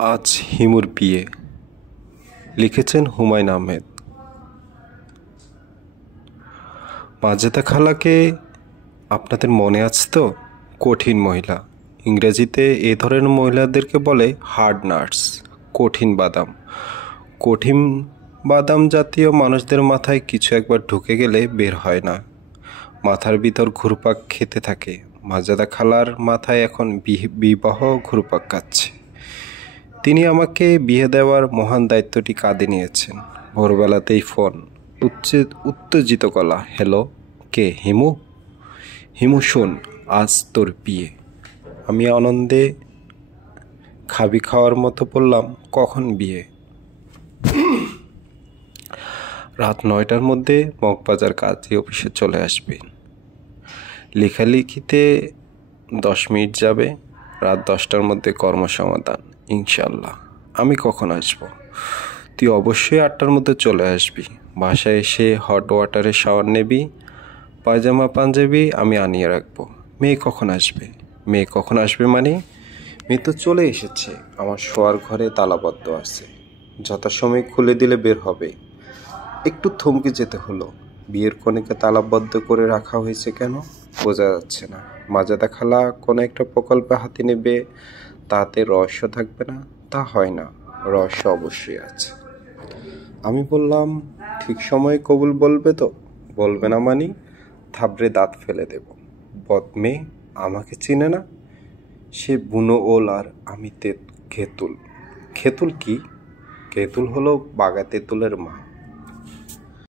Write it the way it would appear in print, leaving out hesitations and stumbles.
আজ হিমুর বিয়ে, লিখেছেন হুমায়ুন আহমেদ। মাজেদা খালাকে আপনাদের মনে আছে তো? কঠিন মহিলা। ইংরেজিতে এ ধরনের মহিলাদেরকে বলে হার্ড নাটস, কঠিন বাদাম। কঠিন বাদাম জাতীয় মানুষদের মাথায় কিছু একবার ঢুকে গেলে বের হয় না, মাথার ভিতর ঘুরপাক খেতে থাকে। মাজেদা খালার মাথায় এখন বিবাহ ঘুরপাক খাচ্ছে। তিনি আমাকে বিয়ে দেওয়ার মহান দায়িত্বটি কাঁধে নিয়েছেন। ভোরবেলাতেই ফোন, উত্তেজিত গলা, হ্যালো, কে? হিমু? হিমু শোন, আজ তোর বিয়ে। আমি আনন্দে খাবি খাওয়ার মতো বললাম, কখন বিয়ে? রাত 9টার মধ্যে মগবাজার কাজী অফিসে চলে আসবেন। লেখালেখিতে 10 মিনিট যাবে। রাত 10টার মধ্যে কর্মসমাধান, ইনশাল্লাহ। আমি কখন আসব? তুই অবশ্যই 8টার মধ্যে চলে আসবি। বাসায় এসে হট ওয়াটারে শাওয়ার নেবি। পায়জামা পাঞ্জাবি আমি আনিয়ে রাখবো। মেয়ে কখন আসবে? মেয়ে কখন আসবে মানে? মেয়ে তো চলে এসেছে, আমার শোয়ার ঘরে তালাবদ্ধ আছে। যথাসময়ে খুলে দিলে বের হবে। একটু থমকে যেতে হলো। বিয়ের কনেকে তালাবদ্ধ করে রাখা হয়েছে কেন বোঝা যাচ্ছে না। মাজেদা খালা কোনো একটা প্রকল্পে হাতে নেবে, তাতে রহস্য থাকবে না? তা হয় না, রহস্য অবশ্যই আছে। আমি বললাম, ঠিক সময়ে কবুল বলবে তো? বলবে না মানি থাবড়ে দাঁত ফেলে দেব। বদমেয়ে, আমাকে চিনে না? সে বুনো ওল আর আমি খেতুল। খেতুল কি? খেতুল হলো বাঘা তেঁতুলের মা।